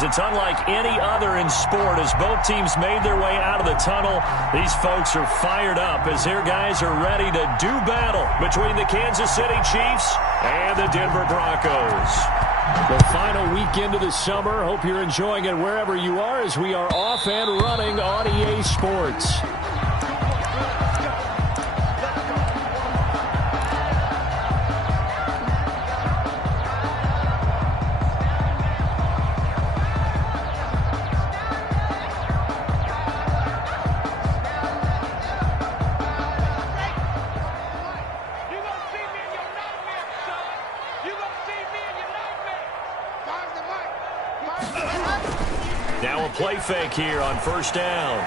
It's unlike any other in sport as both teams made their way out of the tunnel. These folks are fired up as their guys are ready to do battle between the Kansas City Chiefs and the Denver Broncos. The final weekend of the summer. Hope you're enjoying it wherever you are as we are off and running on EA Sports. Now a play fake here on first down.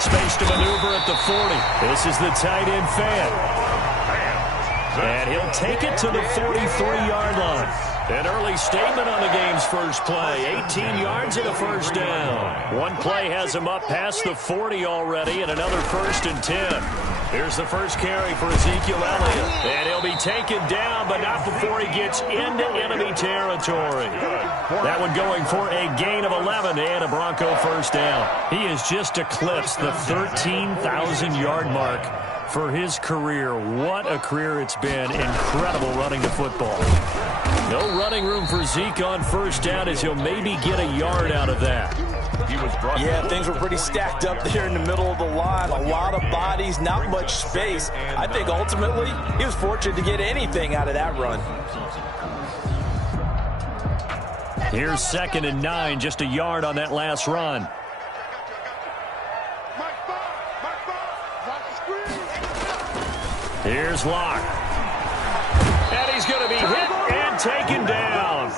Space to maneuver at the 40. This is the tight end fan. And he'll take it to the 43-yard line. An early statement on the game's first play. 18 yards and a first down. One play has him up past the 40 already, and another 1st and 10. Here's the first carry for Ezekiel Elliott. And he'll be taken down, but not before he gets into enemy territory. That one going for a gain of 11 and a Bronco first down. He has just eclipsed the 13,000-yard mark for his career. What a career it's been. Incredible running the football. No running room for Zeke on first down as he'll maybe get a yard out of that. Yeah, things were pretty stacked up there in the middle of the line. A lot of bodies, not much space. I think ultimately he was fortunate to get anything out of that run. Here's 2nd and 9, just a yard on that last run. Here's Locke. And he's going to be hit and taken down.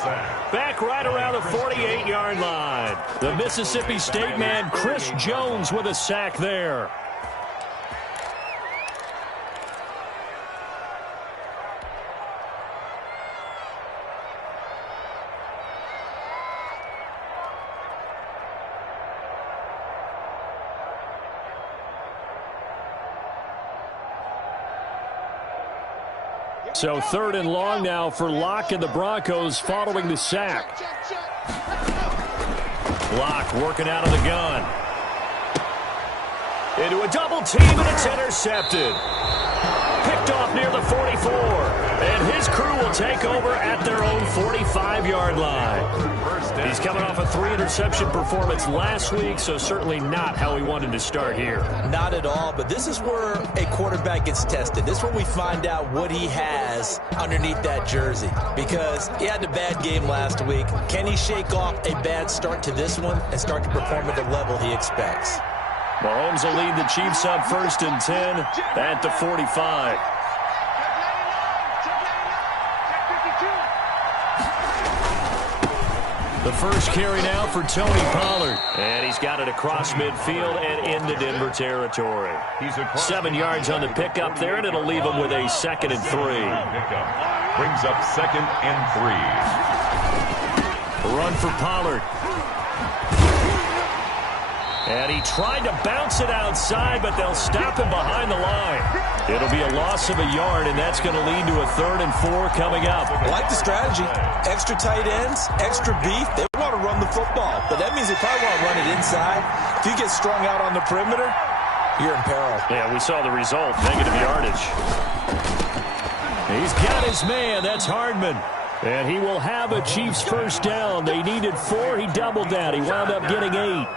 Back right around the 48-yard line. The Mississippi State man, Chris Jones, with a sack there. So 3rd and long now for Locke and the Broncos following the sack. Locke working out of the gun. Into a double team, and it's intercepted. Picked off near the 44. And his crew will take over at their own 45-yard line. He's coming off a 3-interception performance last week, so certainly not how he wanted to start here. Not at all, but this is where a quarterback gets tested. This is where we find out what he has underneath that jersey, because he had a bad game last week. Can he shake off a bad start to this one and start to perform at the level he expects? Mahomes will lead the Chiefs up 1st and 10 at the 45. The first carry now for Tony Pollard. And he's got it across midfield and into Denver territory. 7 yards on the pickup there, and it'll leave him with a 2nd and 3. Brings up 2nd and 3. Run for Pollard. And he tried to bounce it outside, but they'll stop him behind the line. It'll be a loss of a yard, and that's going to lead to a 3rd and 4 coming up. I like the strategy. Extra tight ends, extra beef. They want to run the football, but that means they probably want to run it inside. If you get strung out on the perimeter, you're in peril. Yeah, we saw the result, negative yardage. He's got his man. That's Hardman. And he will have a Chiefs first down. They needed 4. He doubled that. He wound up getting 8.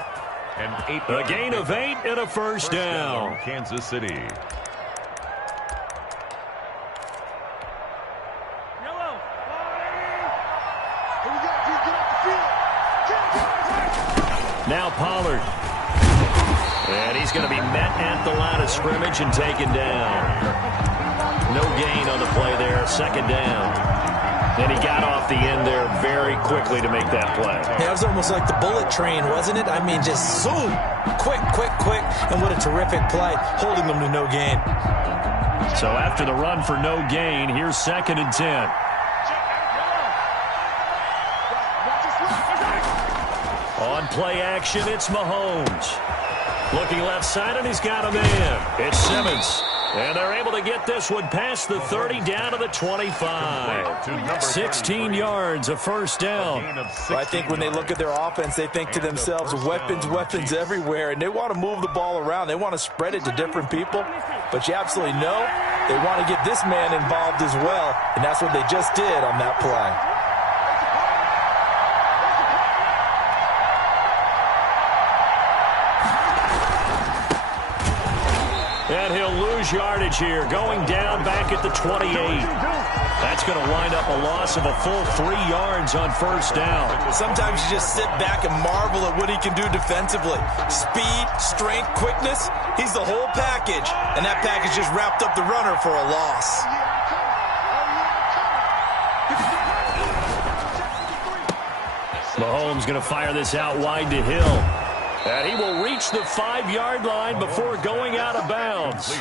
A gain of 8 and a first down. Kansas City. Now Pollard. And he's going to be met at the line of scrimmage and taken down. No gain on the play there. 2nd down. And he got off the end there very quickly to make that play. Yeah, it was almost like the bullet train, wasn't it? I mean, just zoom. Quick, quick, quick. And what a terrific play, holding them to no gain. So after the run for no gain, here's 2nd and 10. On play action, it's Mahomes. Looking left side, and he's got a man. It's Simmons. And they're able to get this one past the 30 down to the 25. 16 yards, a first down. Well, I think when they look at their offense, they think to themselves, weapons everywhere, and they want to move the ball around. They want to spread it to different people, but you absolutely know they want to get this man involved as well, and that's what they just did on that play. And he'll lose yardage here, going down back at the 28. That's going to wind up a loss of a full 3 yards on first down. Sometimes you just sit back and marvel at what he can do defensively. Speed, strength, quickness, he's the whole package. And that package just wrapped up the runner for a loss. Mahomes going to fire this out wide to Hill. And he will reach the 5-yard line before going out of bounds.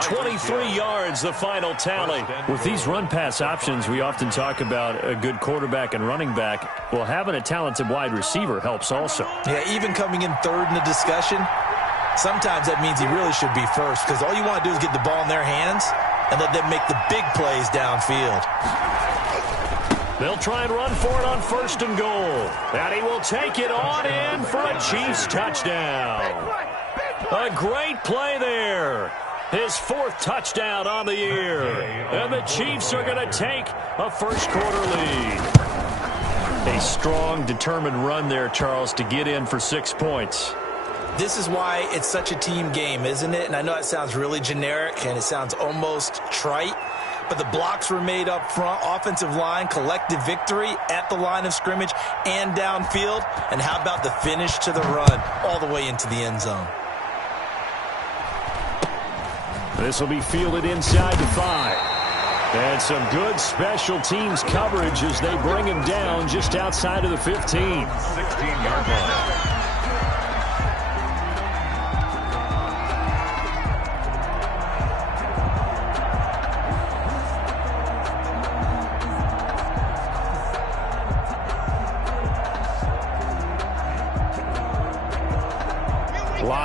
23 yards, the final tally. With these run-pass options, we often talk about a good quarterback and running back. Well, having a talented wide receiver helps also. Yeah, even coming in third in the discussion, sometimes that means he really should be first, because all you want to do is get the ball in their hands and let them make the big plays downfield. They'll try and run for it on first and goal. And he will take it on in for a Chiefs touchdown. A great play there. His 4th touchdown on the year. And the Chiefs are going to take a first-quarter lead. A strong, determined run there, Charles, to get in for 6 points. This is why it's such a team game, isn't it? And I know it sounds really generic and it sounds almost trite, but the blocks were made up front, offensive line, collective victory at the line of scrimmage and downfield. And how about the finish to the run all the way into the end zone? This will be fielded inside the 5. And some good special teams coverage as they bring him down just outside of the 15. 16-yard line.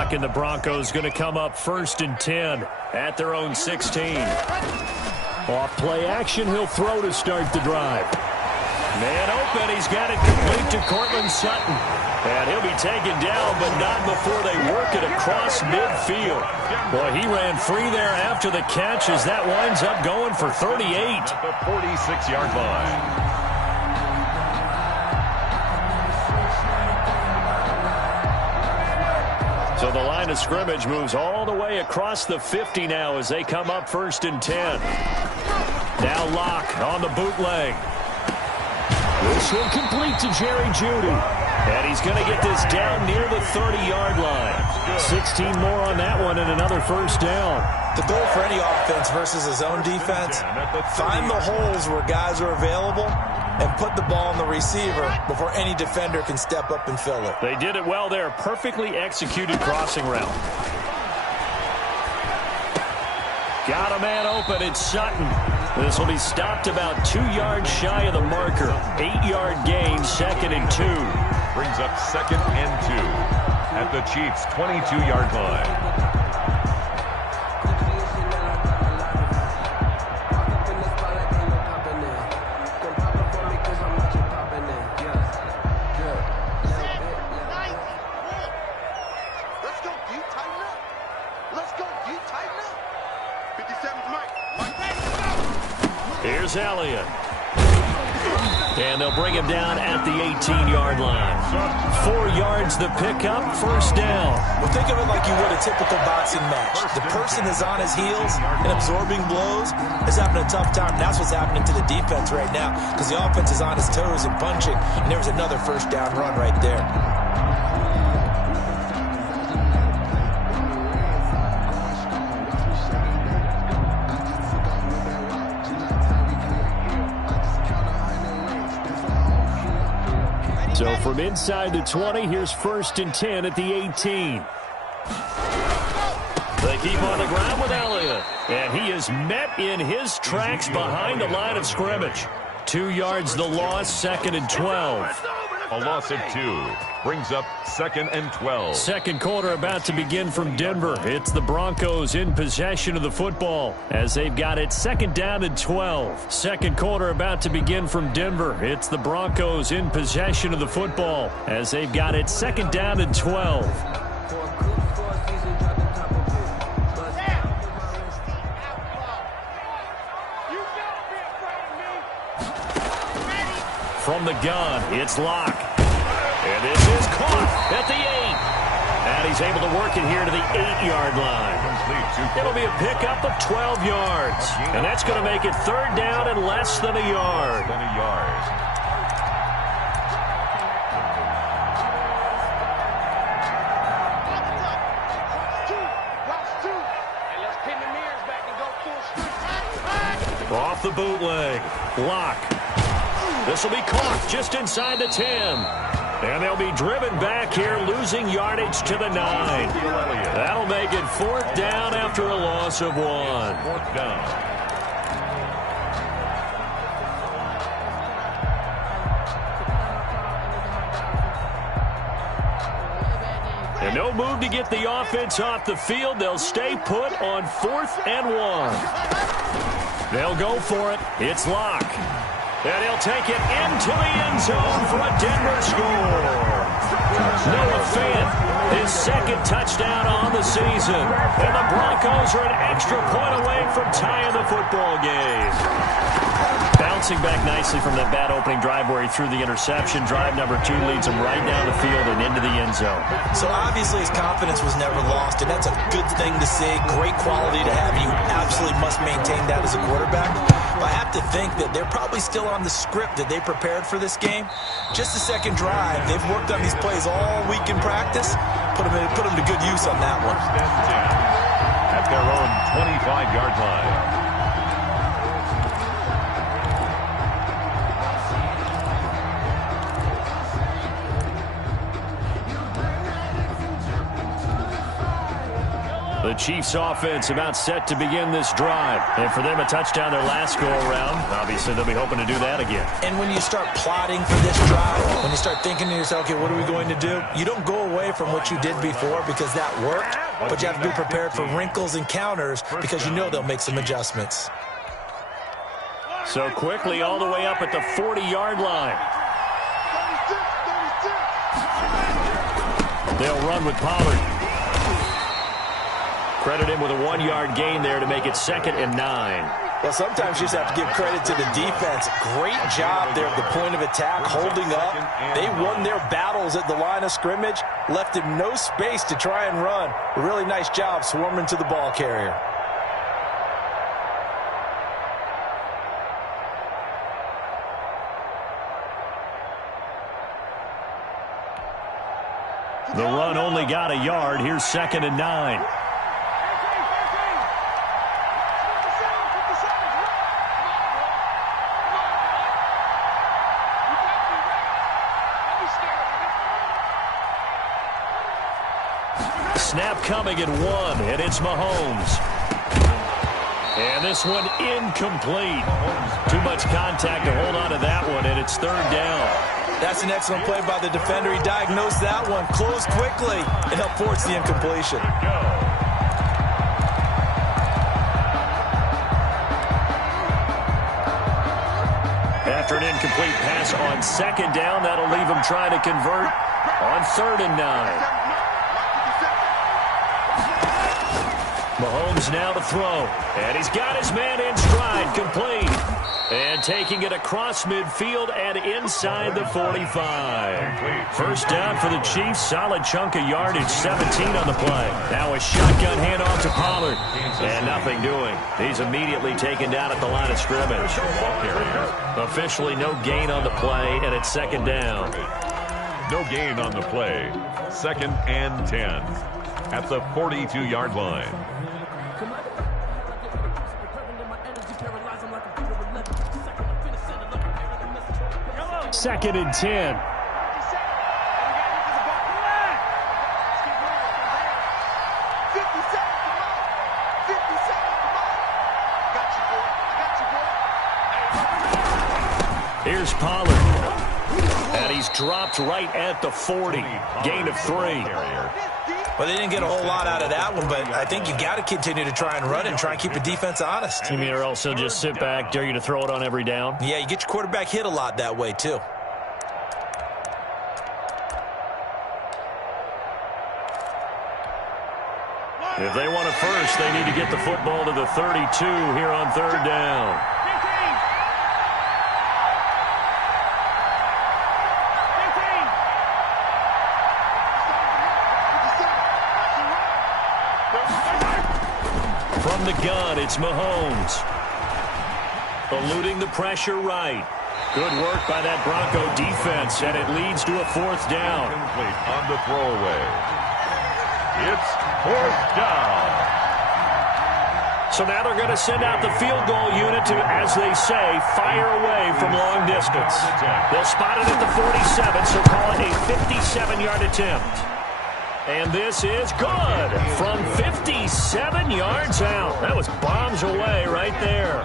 And the Broncos going to come up 1st and 10 at their own 16. Off play action, he'll throw to start the drive. Man open, he's got it complete to Cortland Sutton. And he'll be taken down, but not before they work it across midfield. Boy, he ran free there after the catch as that winds up going for 38. At the 46-yard line. So the line of scrimmage moves all the way across the 50 now as they come up 1st and 10. Now Locke on the bootleg. This one complete to Jerry Jeudy. And he's going to get this down near the 30-yard line. 16 more on that one and another first down. The goal for any offense versus his own defense, find the holes where guys are available and put the ball on the receiver before any defender can step up and fill it. They did it well there. Perfectly executed crossing route. Got a man open. It's Sutton. This will be stopped about 2 yards shy of the marker. 8-yard gain, 2nd and 2. Brings up 2nd and 2 at the Chiefs' 22-yard line. Here's Elliott. And they'll bring him down at the 18-yard line. 4 yards the pickup, first down. Well, think of it like you would a typical boxing match. The person is on his heels and absorbing blows is having a tough time. That's what's happening to the defense right now because the offense is on his toes and punching, and there was another first down run right there. So from inside the 20, here's 1st and 10 at the 18. They keep on the ground with Elliott. And he is met in his tracks behind the line of scrimmage. 2 yards the loss, 2nd and 12. A loss of 2 brings up 2nd and 12. Second quarter about to begin from Denver. It's the Broncos in possession of the football as they've got it 2nd down and 12. Second quarter about to begin from Denver. It's the Broncos in possession of the football as they've got it 2nd down and 12. From the gun, it's Locke. And this is caught at the 8. And he's able to work it here to the 8-yard line. It'll be a pickup of 12 yards. And that's going to make it 3rd down and less than a yard. Off the bootleg. Locke. This will be caught just inside the 10. And they'll be driven back here, losing yardage to the 9. That'll make it 4th down after a loss of 1. 4th down. And no move to get the offense off the field. They'll stay put on 4th and 1. They'll go for it. It's Locke. And he'll take it into the end zone for a Denver score. Noah Fant, his 2nd touchdown on the season. And the Broncos are an extra point away from tying the football game. Bouncing back nicely from that bad opening drive where he threw the interception. Drive number 2 leads him right down the field and into the end zone. So obviously his confidence was never lost, and that's a good thing to see. Great quality to have. You absolutely must maintain that as a quarterback. But I have to think that they're probably still on the script that they prepared for this game. Just the 2nd drive. They've worked on these plays all week in practice. Put them to good use on that one. 1st and 10 at their own 25-yard line. The Chiefs offense about set to begin this drive. And for them, a touchdown their last go-around. Obviously, they'll be hoping to do that again. And when you start plotting for this drive, when you start thinking to yourself, okay, what are we going to do? You don't go away from what you did before because that worked, but you have to be prepared for wrinkles and counters because you know they'll make some adjustments. So quickly all the way up at the 40-yard line. They'll run with Pollard. Credit him with a 1-yard gain there to make it 2nd and 9. Well, sometimes you just have to give credit to the defense. Great job there at the point of attack, holding up. They won their battles at the line of scrimmage, left him no space to try and run. A really nice job swarming to the ball carrier. The run only got a yard. Here's 2nd and 9. Snap coming at 1, and it's Mahomes. And this one incomplete. Too much contact to hold on to that one, and it's 3rd down. That's an excellent play by the defender. He diagnosed that one, closed quickly, and helped force the incompletion. After an incomplete pass on 2nd down, that'll leave him trying to convert on 3rd and 9. Mahomes now to throw. And he's got his man in stride, complete. And taking it across midfield and inside the 45. First down for the Chiefs. Solid chunk of yardage, 17 on the play. Now a shotgun handoff to Pollard. And nothing doing. He's immediately taken down at the line of scrimmage. Officially no gain on the play, and it's 2nd down. No gain on the play. 2nd and 10 at the 42-yard line. Second and 10. Here's Pollard. And he's dropped right at the 40. Gain of 3. Well, they didn't get a whole lot out of that one, but I think you got to continue to try and run and try and keep the defense honest. You mean or else he'll just sit back, dare you to throw it on every down? Yeah, you get your quarterback hit a lot that way, too. If they want it first, they need to get the football to the 32 here on 3rd down. From the gun, it's Mahomes. Eluding the pressure right. Good work by that Bronco defense, and it leads to a 4th down. Complete on the throwaway. It's 4th down. So now they're going to send out the field goal unit to, as they say, fire away from long distance. They'll spot it at the 47, so call it a 57-yard attempt. And this is good from 57 yards out. That was bombs away right there.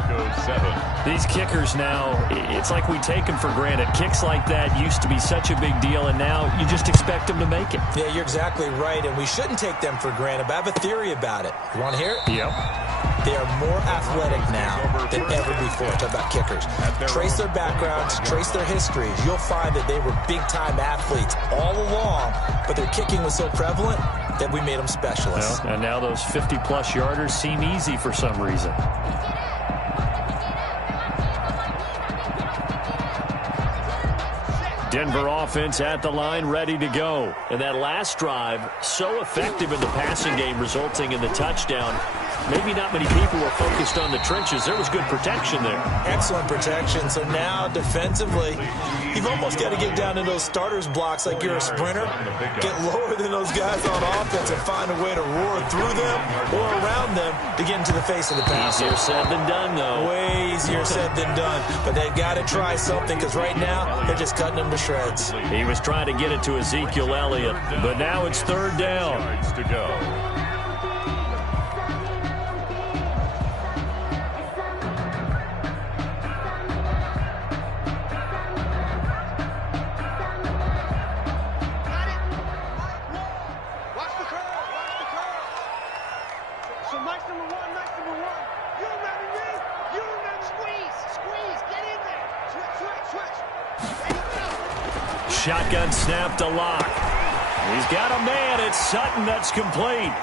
These kickers now, it's like we take them for granted. Kicks like that used to be such a big deal, and now you just expect them to make it. Yeah, you're exactly right, and we shouldn't take them for granted, but I have a theory about it. You want to hear it? Yep. They are more athletic now than ever before. Talk about kickers. Trace their backgrounds, trace their histories. You'll find that they were big-time athletes all along, but their kicking was so prevalent that we made them specialists. Well, and now those 50-plus yarders seem easy for some reason. Denver offense at the line, ready to go. And that last drive, so effective in the passing game, resulting in the touchdown. Maybe not many people were focused on the trenches. There was good protection there. Excellent protection. So now, defensively, you've almost got to get down in those starters blocks like you're a sprinter. Get lower than those guys on offense and find a way to roar through them or around them to get into the face of the passer. Easier said than done, though. Way easier said than done. But they've got to try something because right now, they're just cutting them to shreds. He was trying to get it to Ezekiel Elliott, but now it's 3rd down. Yards to go. Shotgun snap to Locke. He's got a man. It's Sutton that's complete.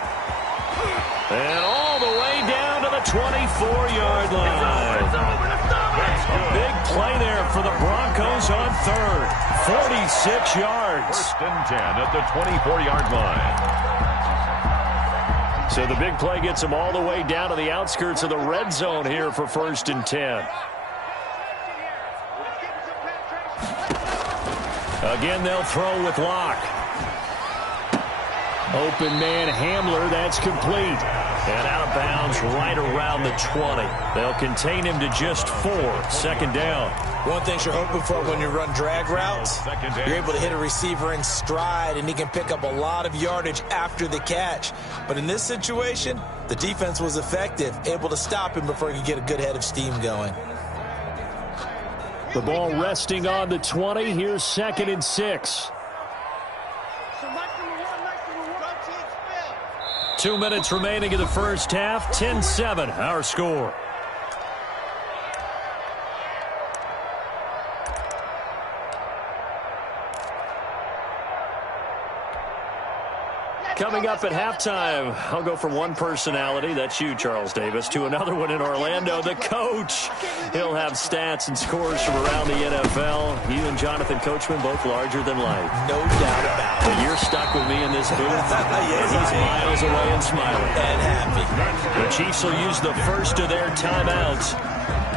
And all the way down to the 24-yard line. A big play there for the Broncos on 3rd. 46 yards. 1st and 10 at the 24-yard line. So the big play gets them all the way down to the outskirts of the red zone here for 1st and 10. Again, they'll throw with Locke. Open man Hamler, that's complete. And out of bounds right around the 20. They'll contain him to just 4. 2nd down. One thing you're hoping for when you run drag routes, you're able to hit a receiver in stride, and he can pick up a lot of yardage after the catch. But in this situation, the defense was effective, able to stop him before he could get a good head of steam going. The ball resting on the 20. Here's 2nd and 6. 2 minutes remaining in the first half. 10-7, our score. Coming up at halftime, I'll go from one personality, that's you, Charles Davis, to another one in Orlando, the coach. He'll have stats and scores from around the NFL. You and Jonathan Coachman, both larger than life. No doubt about it. But you're stuck with me in this booth. Yes, and he's miles away and smiling. And happy. The Chiefs will use the first of their timeouts.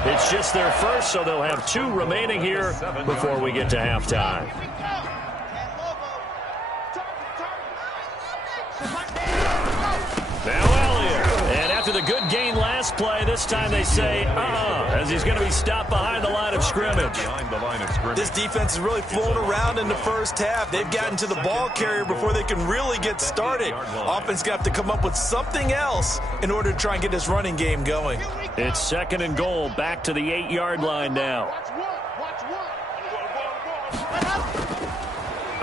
It's just their first, so they'll have 2 remaining here before we get to halftime. Now Elliott, and after the good gain last play, this time they say, as he's going to be stopped behind the line of scrimmage. This defense is really flown around in the first half. They've gotten to the ball carrier before they can really get started. Offense got to come up with something else in order to try and get this running game going. It's 2nd and goal, back to the 8-yard line now.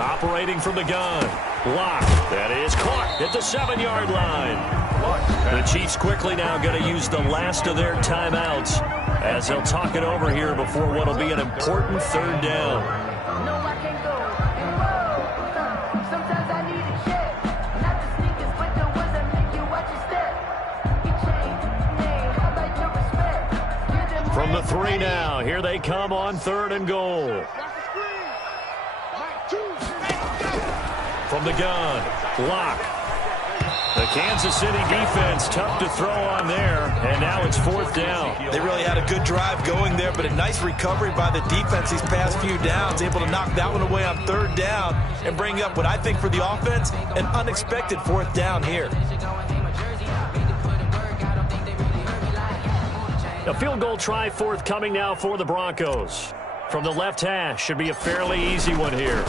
Operating from the gun. Block. That is caught at the 7-yard line. The Chiefs quickly now going to use the last of their timeouts as they'll talk it over here before what will be an important third down. From the 3 now, here they come on 3rd and goal. From the gun, block. The Kansas City defense tough to throw on there, and now it's 4th down. They really had a good drive going there, but a nice recovery by the defense these past few downs, able to knock that one away on 3rd down and bring up what I think for the offense, an unexpected 4th down here. A field goal try forthcoming now for the Broncos. From the left hash, should be a fairly easy one here.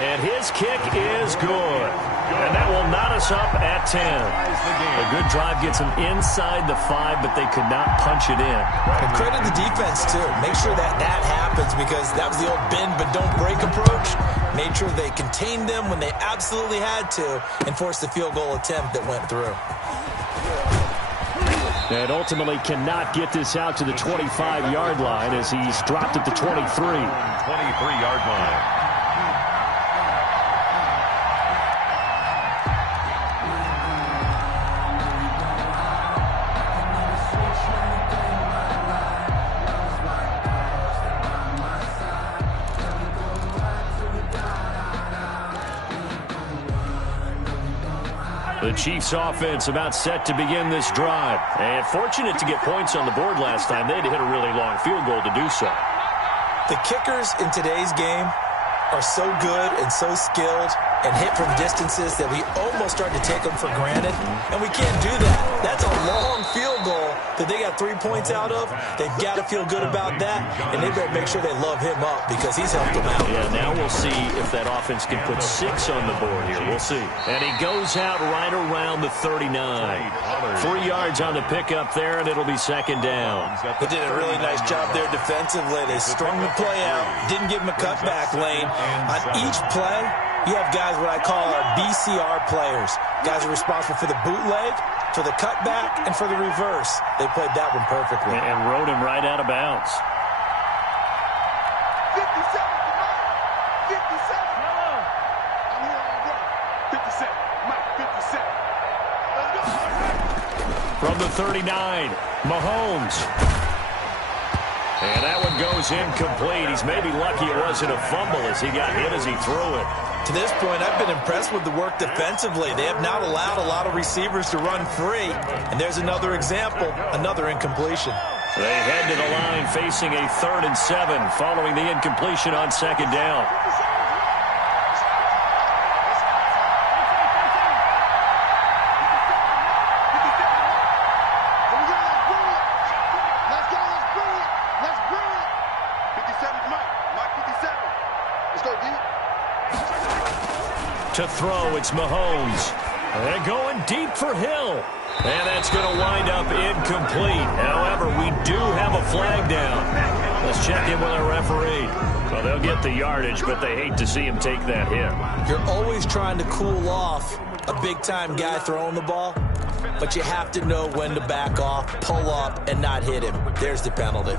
And his kick is good. And that will knot us up at 10. A good drive gets them inside the 5, but they could not punch it in. And credit the defense, too. Make sure that happens because that was the old bend but don't break approach. Made sure they contained them when they absolutely had to and forced the field goal attempt that went through. And ultimately cannot get this out to the 25-yard line as he's dropped at the 23. 23-yard line. The Chiefs offense about set to begin this drive. And fortunate to get points on the board last time. They had to hit a really long field goal to do so. The kickers in today's game are so good and so skilled and hit from distances that we almost start to take them for granted. And we can't do that. That's a long field goal that they got 3 points out of. They've got to feel good about that. And they better make sure they love him up because he's helped them out. Yeah, now we'll see if that offense can put 6 on the board here. We'll see. And he goes out right around the 39. 3 yards on the pickup there, and it'll be 2nd down. They did a really nice job there defensively. They strung the play out, didn't give him a cutback lane. On each play, you have guys what I call our BCR players. Guys are responsible for the bootleg, for the cutback, and for the reverse. They played that one perfectly. And rode him right out of bounds. 57. 57. I'm here all day. 57. Mike, 57. Let's go. From the 39, Mahomes. And that one goes incomplete. He's maybe lucky it wasn't a fumble as he got hit as he threw it. To this point, I've been impressed with the work defensively. They have not allowed a lot of receivers to run free. And there's another example, another incompletion. They head to the line facing a 3rd and 7 following the incompletion on 2nd down. To throw, it's Mahomes. And going deep for Hill. And that's going to wind up incomplete. However, we do have a flag down. Let's check in with our referee. Well, they'll get the yardage, but they hate to see him take that hit. You're always trying to cool off a big-time guy throwing the ball, but you have to know when to back off, pull up, and not hit him. There's the penalty.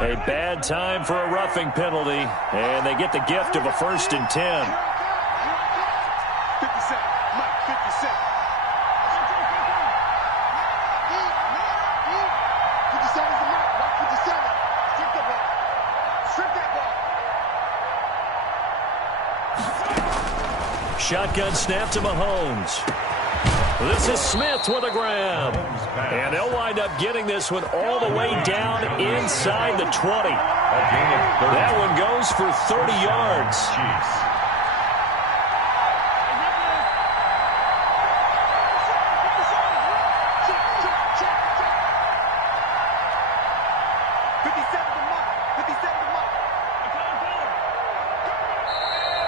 A bad time for a roughing penalty, and they get the gift of a 1st and 10. 57. Mike, 57. 57 is the mark. Mike, 57. Strip the ball. Strip that ball. Shotgun snap to Mahomes. This is Smith with a grab. And they'll wind up getting this one all the way down inside the 20. That one goes for 30 yards.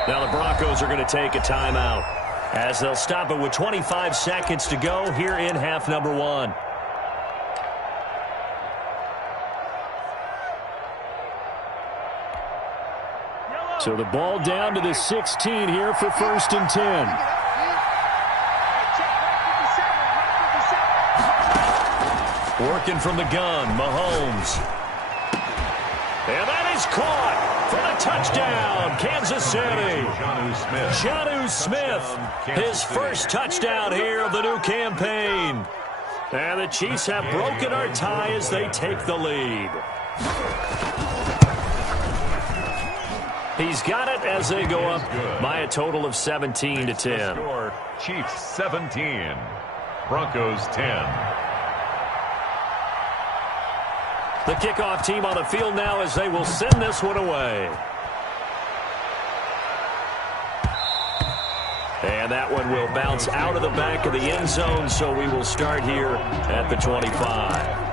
Now the Broncos are going to take a timeout as they'll stop it with 25 seconds to go here in half number 1. So the ball down to the 16 here for 1st and 10. Working from the gun, Mahomes. And that is caught for the touchdown, Kansas City. Jonnu Smith, his first touchdown here of the new campaign. And the Chiefs have broken our tie as they take the lead. He's got it as they go up by a total of 17-10. Score, Chiefs 17, Broncos 10. The kickoff team on the field now as they will send this one away. And that one will bounce out of the back of the end zone, so we will start here at the 25.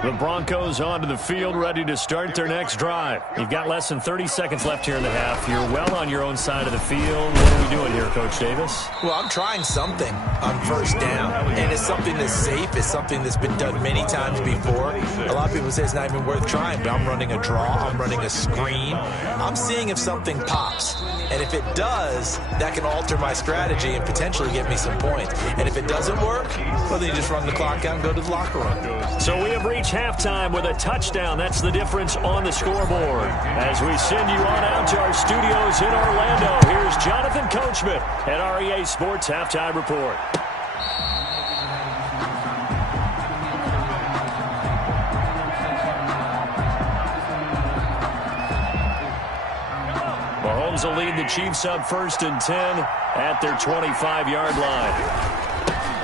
The Broncos onto the field, ready to start their next drive. You've got less than 30 seconds left here in the half. You're well on your own side of the field. What are we doing here, Coach Davis? Well, I'm trying something on first down, and it's something that's safe. It's something that's been done many times before. A lot of people say it's not even worth trying, but I'm running a draw. I'm running a screen. I'm seeing if something pops. And if it does, that can alter my strategy and potentially get me some points. And if it doesn't work, well, then you just run the clock out and go to the locker room. So we have reached halftime with a touchdown. That's the difference on the scoreboard. As we send you on out to our studios in Orlando, here's Jonathan Coachman at REA Sports Halftime Report. Mahomes will lead the Chiefs up 1st and 10 at their 25-yard line.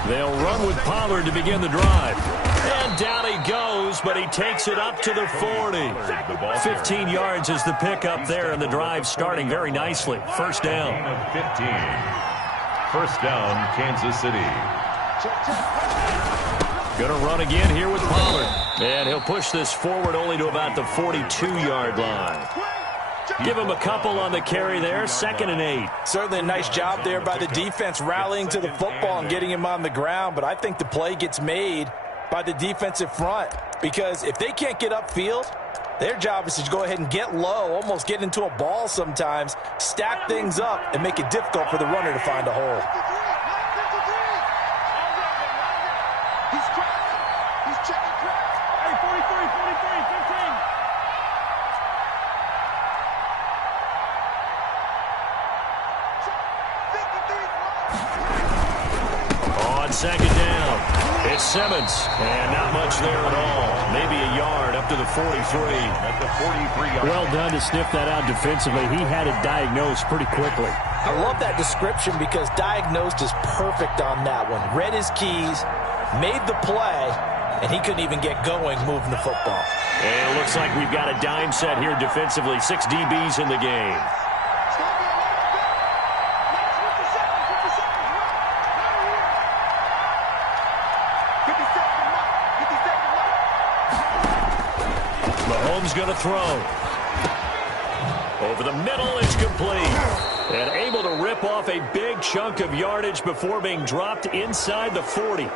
They'll run with Pollard to begin the drive. And down he goes, but he takes it up to the 40. 15 yards is the pickup there, and the drive starting very nicely. First down. 15. First down, Kansas City. Going to run again here with Pollard. And he'll push this forward only to about the 42-yard line. Give him a couple on the carry there. 2nd and 8. Certainly a nice job there by the defense rallying to the football and getting him on the ground. But I think the play gets made by the defensive front, because if they can't get upfield, their job is to go ahead and get low, almost get into a ball sometimes, stack things up, and make it difficult for the runner to find a hole. He's checking cracks. Hey, 43, 15. On 2nd down. It's Simmons, and not much there at all. Maybe a yard up to the 43. At the 43-yard. Well done to sniff that out defensively. He had it diagnosed pretty quickly. I love that description because diagnosed is perfect on that one. Read his keys, made the play, and he couldn't even get going moving the football. And it looks like we've got a dime set here defensively. 6 DBs in the game. Mahomes going to throw. Over the middle, it's complete. And able to rip off a big chunk of yardage before being dropped inside the 40.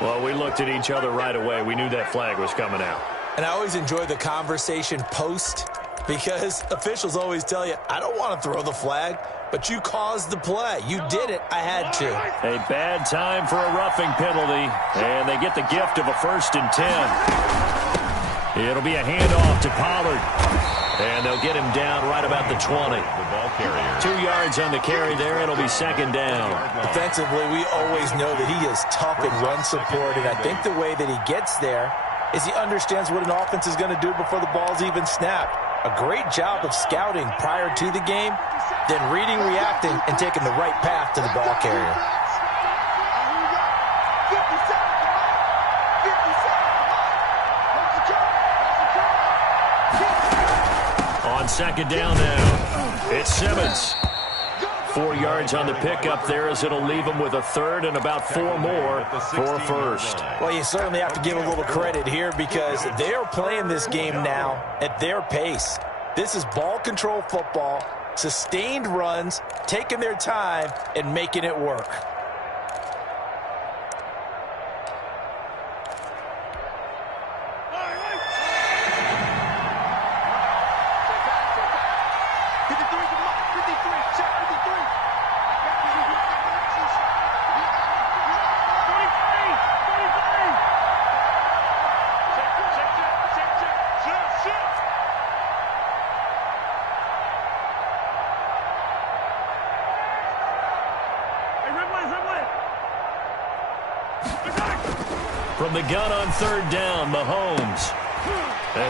Well, we looked at each other right away. We knew that flag was coming out. And I always enjoy the conversation post, because officials always tell you, I don't want to throw the flag, but you caused the play. You did it. I had to. A bad time for a roughing penalty. And they get the gift of a 1st and 10. It'll be a handoff to Pollard. And they'll get him down right about the 20. The ball carrier. 2 yards on the carry there. It'll be 2nd down. Defensively, we always know that he is tough in run support, and I think the way that he gets there is he understands what an offense is going to do before the ball's even snapped. A great job of scouting prior to the game, then reading, reacting, and taking the right path to the ball carrier. On 2nd down now, it's Simmons. 4 yards on the pickup there, as it'll leave him with a 3rd and about 4 more for a 1st. Well, you certainly have to give a little credit here because they're playing this game now at their pace. This is ball control football, sustained runs, taking their time, and making it work. From the gun on third down, Mahomes.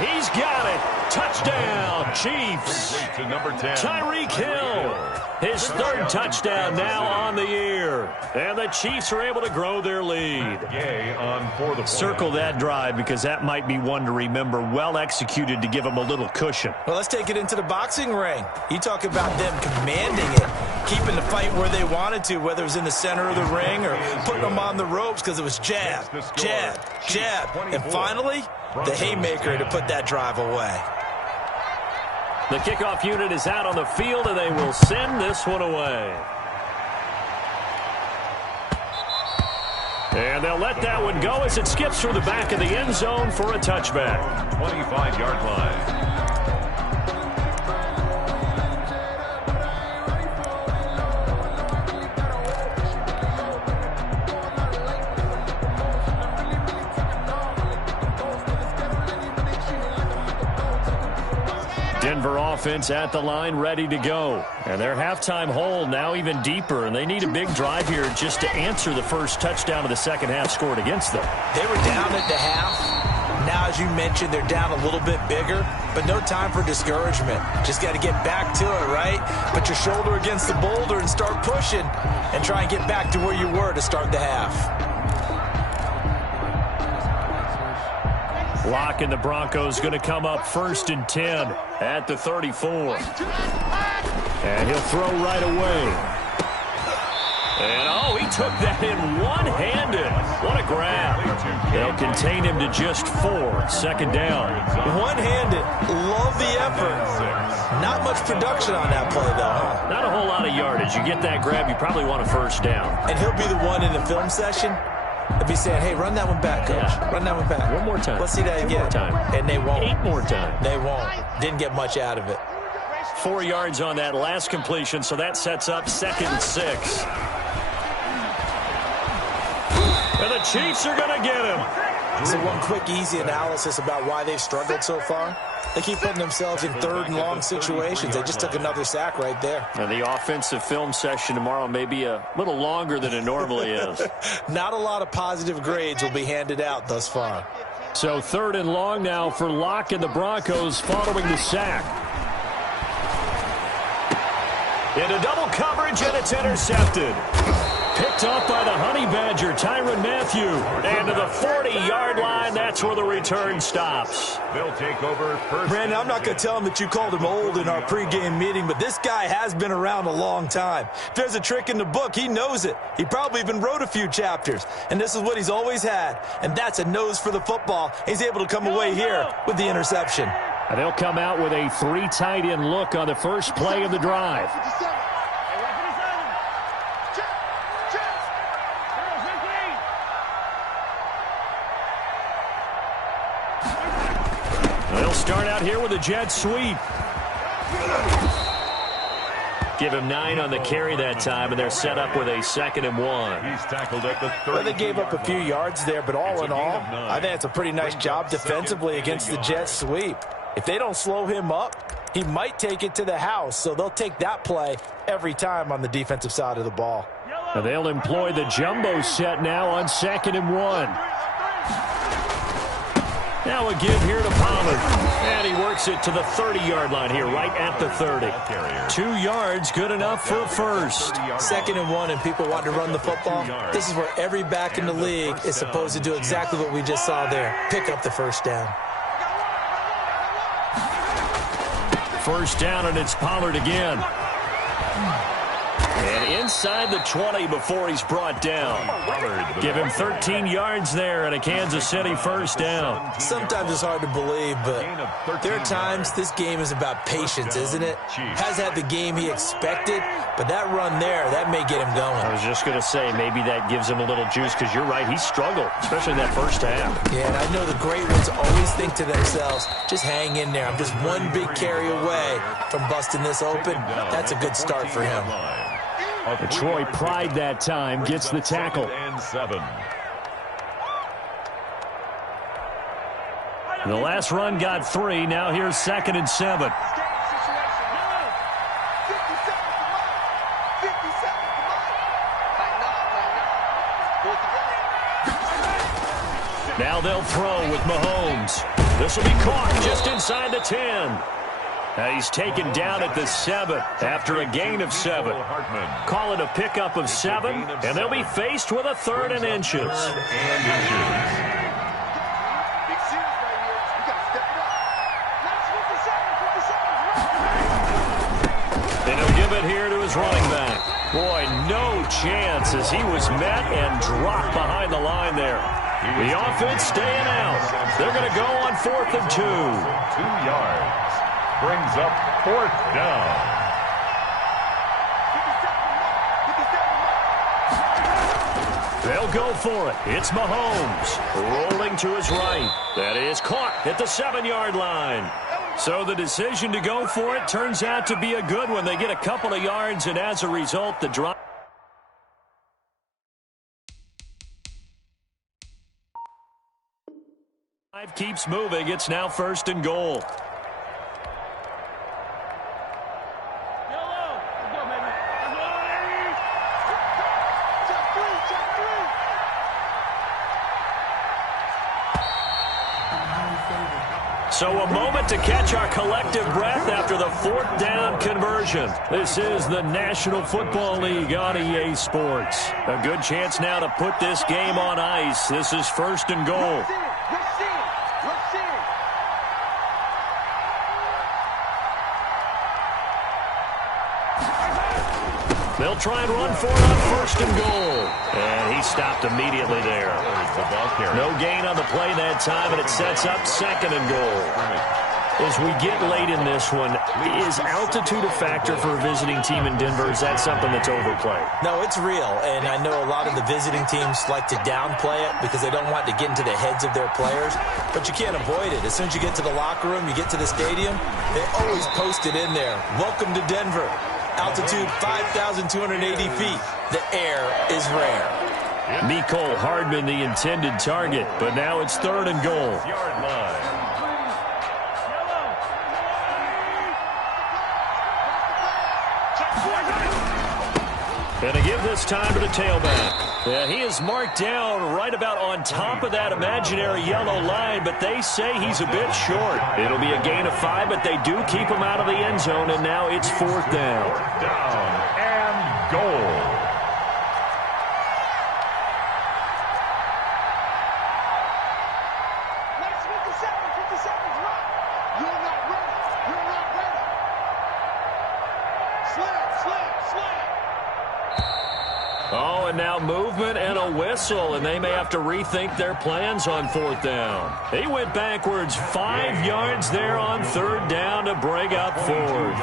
He's got it. Touchdown, Chiefs. To number 10. Tyreek Hill. His third touchdown now on the year. And the Chiefs are able to grow their lead. Gay on for the Circle that drive because that might be one to remember. Well executed to give them a little cushion. Well, let's take it into the boxing ring. You talk about them commanding it, keeping the fight where they wanted to, whether it was in the center of the ring or putting them on the ropes because it was jab, jab, jab. And finally, the haymaker to put that drive away. The kickoff unit is out on the field, and they will send this one away. And they'll let that one go as it skips through the back of the end zone for a touchback. 25-yard line. Denver offense at the line, ready to go. And their halftime hole now even deeper, and they need a big drive here just to answer the first touchdown of the second half scored against them. They were down at the half. Now, as you mentioned, they're down a little bit bigger, but no time for discouragement. Just got to get back to it, right? Put your shoulder against the boulder and start pushing and try and get back to where you were to start the half. Locke and the Broncos going to come up 1st and 10 at the 34. And he'll throw right away. And, oh, he took that in one-handed. What a grab. They'll contain him to just 4. Second down. One-handed. Love the effort. Not much production on that play, though, huh? Not a whole lot of yardage. You get that grab, you probably want a first down. And he'll be the one in the film session. They'll be saying, hey, run that one back, coach. Yeah. Run that one back. One more time. Let's see that again. 2 more time. And they won't. 8 more time. They won't. Didn't get much out of it. 4 yards on that last completion, so that sets up 2nd and 6. And the Chiefs are going to get him. So one quick, easy analysis about why they've struggled so far. They keep putting themselves in 3rd and long situations. They just took another sack right there. And the offensive film session tomorrow may be a little longer than it normally is. Not a lot of positive grades will be handed out thus far. So 3rd and long now for Locke and the Broncos following the sack. Into double coverage, and it's intercepted. Picked off by the Honey Badger, Tyrann Mathieu. And to the 40-yard line, that's where the return stops. They'll take over first. Brandon, I'm not going to tell him that you called him old in our pregame meeting, but this guy has been around a long time. If there's a trick in the book, he knows it. He probably even wrote a few chapters. And this is what he's always had. And that's a nose for the football. He's able to come away here with the interception. And they'll come out with a 3 tight end look on the first play of the drive. They'll start out here with a jet sweep. Give him 9 on the carry that time, and they're set up with a 2nd and 1. He's tackled at the 30. Well, they gave up a few yards there, but all in all, I think it's a pretty nice job defensively against the jet sweep. If they don't slow him up, he might take it to the house, so they'll take that play every time on the defensive side of the ball. And they'll employ the jumbo set now on 2nd and 1. Now a give here to Pollard. And he works it to the 30-yard line here, right at the 30. 2 yards, good enough for a first. 2nd and 1, and people want to run the football. This is where every back in the league is supposed to do exactly what we just saw there. Pick up the first down. First down, and it's Pollard again. And inside the 20 before he's brought down. Give him 13 yards there and a Kansas City first down. Sometimes it's hard to believe, but there are times this game is about patience, isn't it? Has had the game he expected, but that run there, that may get him going. I was just going to say, maybe that gives him a little juice because you're right, he struggled, especially in that first half. Yeah, and I know the great ones always think to themselves, just hang in there. I'm just one big carry away from busting this open. That's a good start for him. Troy Pride that time gets the tackle. The last run got 3. Now here's 2nd and 7. Now they'll throw with Mahomes. This will be caught just inside the 10. Now he's taken down at the 7 after a gain of 7. Call it a pickup of 7, and they'll be faced with a 3rd and inches. And he'll give it here to his running back. Boy, no chance as he was met and dropped behind the line there. The offense staying out. They're going to go on 4th and 2. 2 yards. Brings up 4th down. They'll go for it. It's Mahomes rolling to his right. That is caught at the 7-yard line. So the decision to go for it turns out to be a good one. They get a couple of yards, and as a result, the drive keeps moving. It's now 1st and goal. So a moment to catch our collective breath after the 4th down conversion. This is the National Football League on EA Sports. A good chance now to put this game on ice. This is 1st and goal. They'll try and run for it on 1st and goal. And he stopped immediately there. No gain on the play that time, and it sets up 2nd and goal. As we get late in this one, is altitude a factor for a visiting team in Denver? Is that something that's overplayed? No, it's real, and I know a lot of the visiting teams like to downplay it because they don't want to get into the heads of their players, but you can't avoid it. As soon as you get to the locker room, you get to the stadium, they always post it in there. Welcome to Denver. Altitude 5,280 feet. The air is rare. Mecole Hardman the intended target, but now it's 3rd and goal. Yard line. And to give this time to the tailback. Yeah, he is marked down right about on top of that imaginary yellow line, but they say he's a bit short. It'll be a gain of 5, but they do keep him out of the end zone, and now it's 4th down. 4th down and goal. Oh, and now movement and a whistle, and they may have to rethink their plans on 4th down. He went backwards 5 yards there on 3rd down to bring up 4th.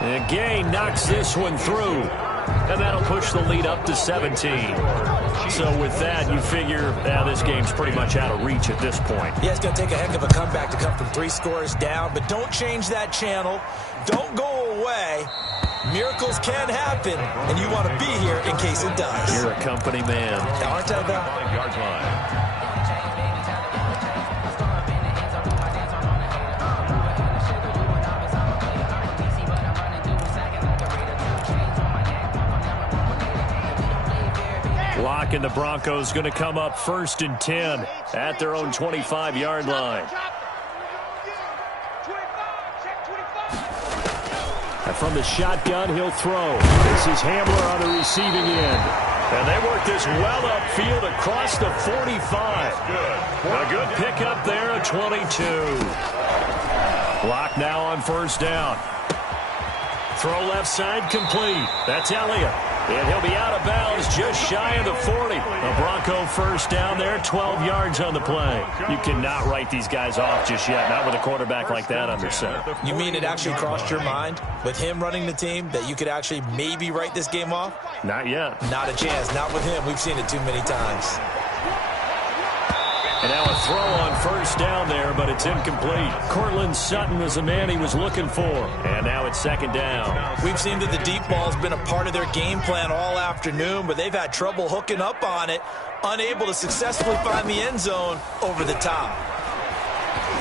And Gay knocks this one through, and that'll push the lead up to 17. So with that, you figure this game's pretty much out of reach at this point. Yeah, it's going to take a heck of a comeback to come from 3 scores down, but don't change that channel. Don't go away. Miracles can happen, and you want to be here in case it does. You're a company man. Aren't I, though? 5-yard line. Lock, and the Broncos going to come up 1st and 10 at their own 25-yard line. And from the shotgun, he'll throw. This is Hamler on the receiving end. And they work this well upfield across the 45. A good pickup there at 22. Lock now on 1st down. Throw left side complete. That's Elliott. And he'll be out of bounds just shy of the 40. A Bronco 1st down there, 12 yards on the play. You cannot write these guys off just yet, not with a quarterback like that under center. You mean it actually crossed your mind with him running the team that you could actually maybe write this game off? Not yet. Not a chance. Not with him. We've seen it too many times. And now a throw on 1st down there, but it's incomplete. Cortland Sutton was the man he was looking for. And now it's 2nd down. We've seen that the deep ball's been a part of their game plan all afternoon, but they've had trouble hooking up on it, unable to successfully find the end zone over the top.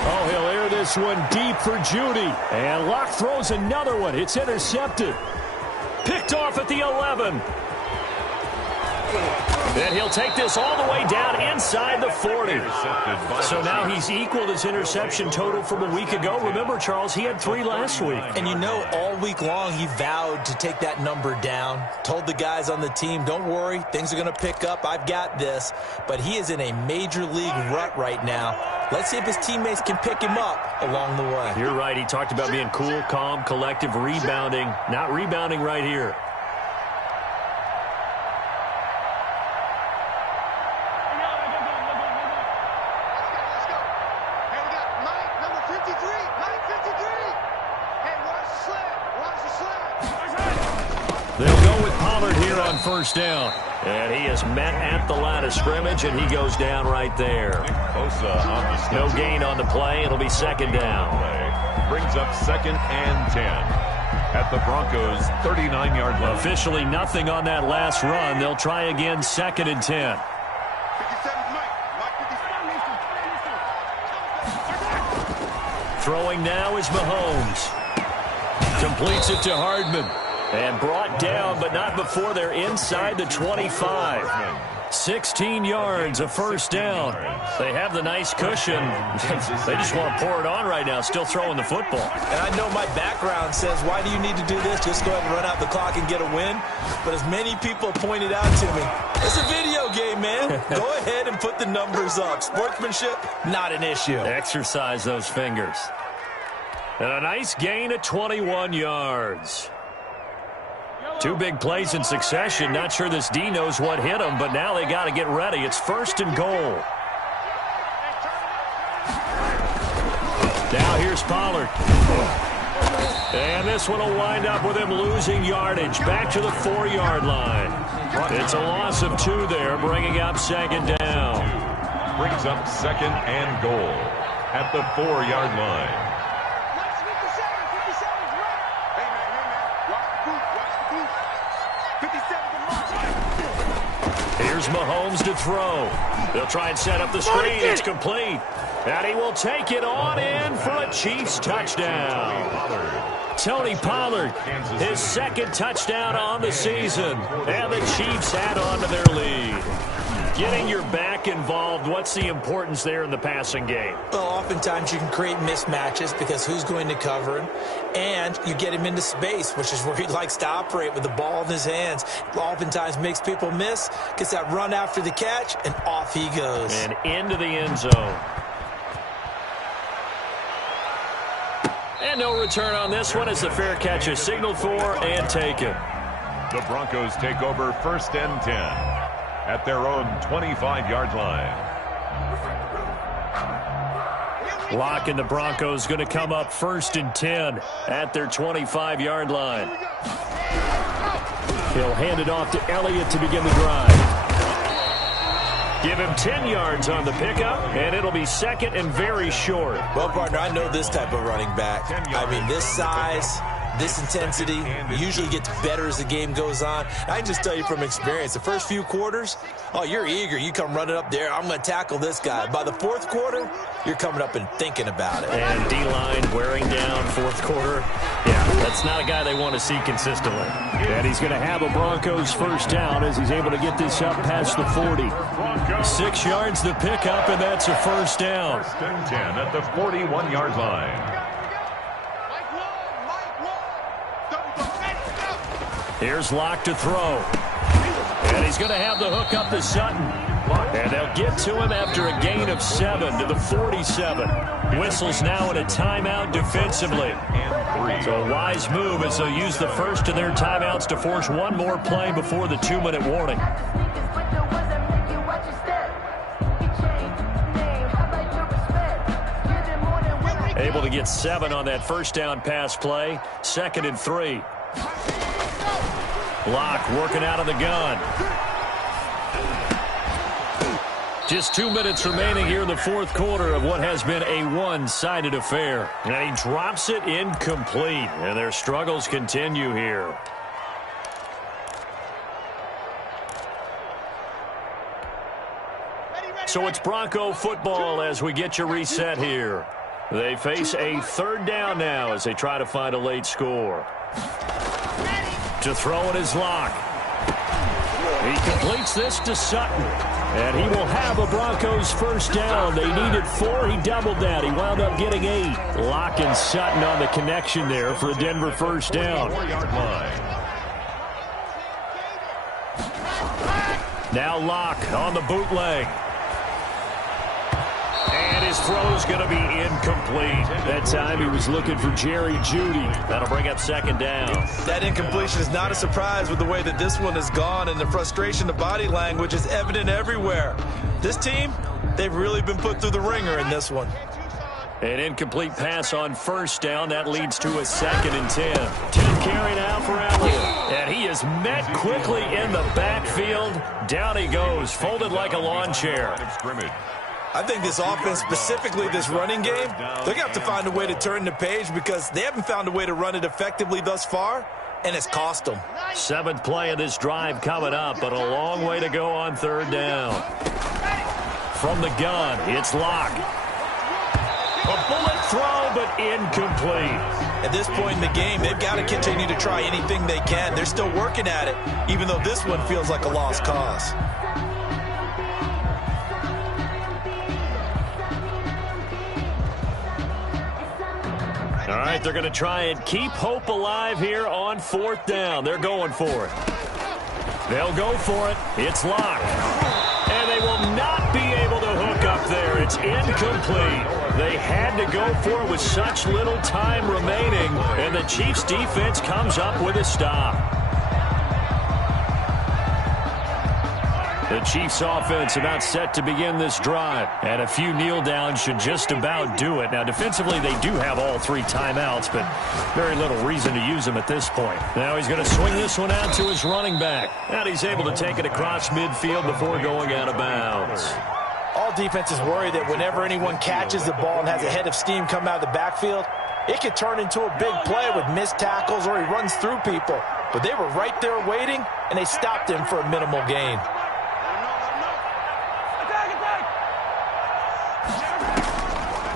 Oh, he'll air this one deep for Judy. And Locke throws another one. It's intercepted. Picked off at the 11. And he'll take this all the way down inside the 40. So now he's equaled his interception total from a week ago. Remember, Charles, he had 3 last week. And you know, all week long he vowed to take that number down. Told the guys on the team, don't worry, things are going to pick up. I've got this. But he is in a major league rut right now. Let's see if his teammates can pick him up along the way. You're right. He talked about being cool, calm, collective, rebounding. Not rebounding right here. They'll go with Pollard here on first down. And he is met at the line of scrimmage, and he goes down right there. No gain on the play. It'll be second down. Brings up 2nd and 10 at the Broncos' 39-yard line. Officially nothing on that last run. They'll try again, 2nd and 10. Throwing now is Mahomes. Completes it to Hardman. And brought down, but not before they're inside the 25. 16 yards, a first down. They have the nice cushion. They just want to pour it on right now, still throwing the football. And I know my background says, why do you need to do this? Just go ahead and run out the clock and get a win. But as many people pointed out to me, it's a video game, man. Go ahead and put the numbers up. Sportsmanship, not an issue. Exercise those fingers. And a nice gain of 21 yards. 2 big plays in succession. Not sure this D knows what hit him, but now they got to get ready. It's 1st and goal. Now here's Pollard. And this one will wind up with him losing yardage. Back to the 4-yard line. It's a loss of 2 there, bringing up 2nd down. Brings up 2nd and goal at the 4-yard line. Here's Mahomes to throw. They'll try and set up the screen. It's complete. And he will take it on in for a Chiefs touchdown. Tony Pollard, his 2nd touchdown on the season. And the Chiefs add on to their lead. Getting your back involved, what's the importance there in the passing game? Well, oftentimes you can create mismatches because who's going to cover him? And you get him into space, which is where he likes to operate with the ball in his hands. Oftentimes makes people miss, gets that run after the catch, and off he goes. And into the end zone. And no return on this one as the fair catch is signaled for and taken. The Broncos take over 1st and 10 at their own 25-yard line. Locke and the Broncos going to come up 1st and 10 at their 25-yard line. He'll hand it off to Elliott to begin the drive. Give him 10 yards on the pickup, and it'll be 2nd and very short. Well, partner, I know this type of running back. I mean, this size, this intensity usually gets better as the game goes on. I can just tell you from experience, the first few quarters, oh, you're eager. You come running up there, I'm going to tackle this guy. By the 4th quarter, you're coming up and thinking about it. And D-line wearing down 4th quarter. Yeah, that's not a guy they want to see consistently. And he's going to have a Broncos first down as he's able to get this up past the 40. 6 yards the pickup, and that's a first down. 1st and 10 at the 41-yard line. Here's Locke to throw. And he's going to have the hook up to Sutton. And they'll get to him after a gain of 7 to the 47. Whistles now in a timeout defensively. So a wise move as they'll use the first of their timeouts to force one more play before the 2-minute warning. Able to get 7 on that first down pass play. 2nd and 3. Locke working out of the gun. Just 2 minutes remaining here in the 4th quarter of what has been a one-sided affair. And he drops it incomplete. And their struggles continue here. So it's Bronco football as we get you reset here. They face a 3rd down now as they try to find a late score. To throw it is Locke. He completes this to Sutton. And he will have a Broncos first down. They needed 4. He doubled that. He wound up getting 8. Locke and Sutton on the connection there for a Denver first down. 4-yard line. Now Locke on the bootleg. And his throw's going to be incomplete. That time he was looking for Jerry Jeudy. That'll bring up second down. That incompletion is not a surprise with the way that this one has gone, and the frustration, the body language is evident everywhere. This team, they've really been put through the ringer in this one. An incomplete pass on first down. That leads to a 2nd and 10. 10 carry now for Elliott. And he is met quickly in the backfield. Down he goes, folded like a lawn chair. I think this offense, specifically this running game, they're going to have to find a way to turn the page because they haven't found a way to run it effectively thus far, and it's cost them. 7th play of this drive coming up, but a long way to go on third down. From the gun, it's Locke. A bullet throw, but incomplete. At this point in the game, they've got to continue to try anything they can. They're still working at it, even though this one feels like a lost cause. All right, they're going to try and keep hope alive here on 4th down. They're going for it. They'll go for it. It's Locke. And they will not be able to hook up there. It's incomplete. They had to go for it with such little time remaining, and the Chiefs' defense comes up with a stop. The Chiefs offense about set to begin this drive. And a few kneel downs should just about do it. Now, defensively, they do have all 3 timeouts, but very little reason to use them at this point. Now he's going to swing this one out to his running back. And he's able to take it across midfield before going out of bounds. All defenses worry that whenever anyone catches the ball and has a head of steam come out of the backfield, it could turn into a big play with missed tackles or he runs through people. But they were right there waiting, and they stopped him for a minimal gain.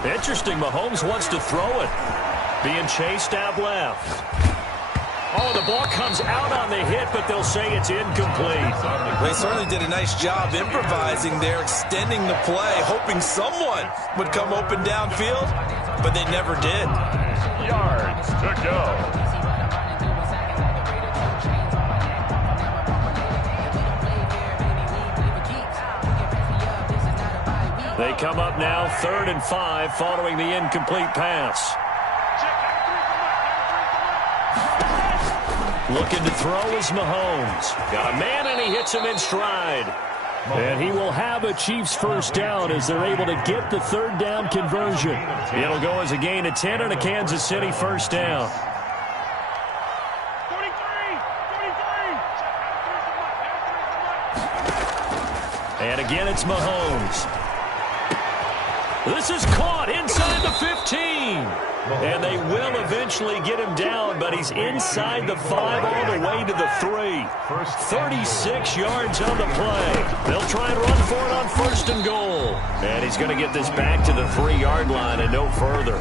Interesting, Mahomes wants to throw it. Being chased out left. Oh, the ball comes out on the hit, but they'll say it's incomplete. They certainly did a nice job improvising there, extending the play, hoping someone would come open downfield, but they never did. Yards to go. They come up now 3rd and 5 following the incomplete pass. Looking to throw is Mahomes. Got a man and he hits him in stride. And he will have a Chiefs first down as they're able to get the 3rd down conversion. It'll go as a gain of 10 and a Kansas City first down. And again, it's Mahomes. This is caught inside the 15. And they will eventually get him down, but he's inside the 5 all the way to the 3. 36 yards on the play. They'll try and run for it on 1st and goal. And he's going to get this back to the 3-yard line and no further.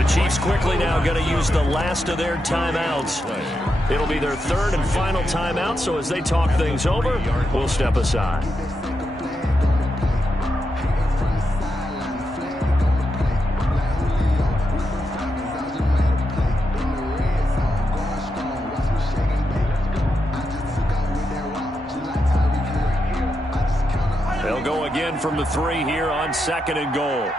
The Chiefs quickly now going to use the last of their timeouts. It'll be their 3rd and final timeout, so as they talk things over, we'll step aside. They'll go again from the 3 here on 2nd and goal.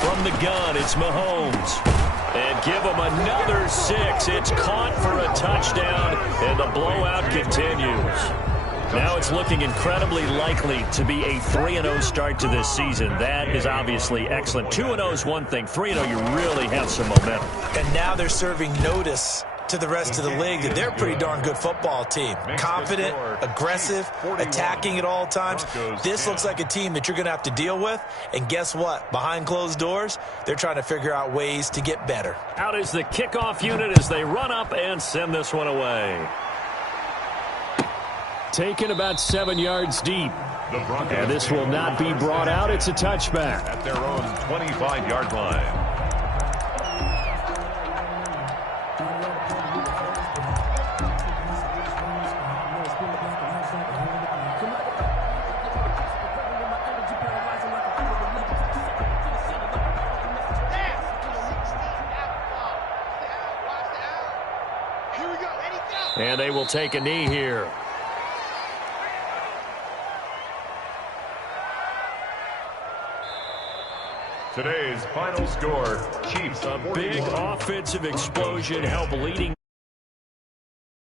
From the gun, it's Mahomes. And give him another 6. It's caught for a touchdown, and the blowout continues. Now it's looking incredibly likely to be a 3-0 start to this season. That is obviously excellent. 2-0 is one thing. 3-0, you really have some momentum. And now they're serving notice to the rest of the league that they're a pretty darn good football team. Confident, aggressive, attacking at all times. This looks like a team that you're going to have to deal with. And guess what? Behind closed doors, they're trying to figure out ways to get better. Out is the kickoff unit as they run up and send this one away. Taken about 7 yards deep. And this will not be brought out. It's a touchback. At their own 25-yard line. And they will take a knee here. Today's final score, Chiefs A big offensive explosion helped leading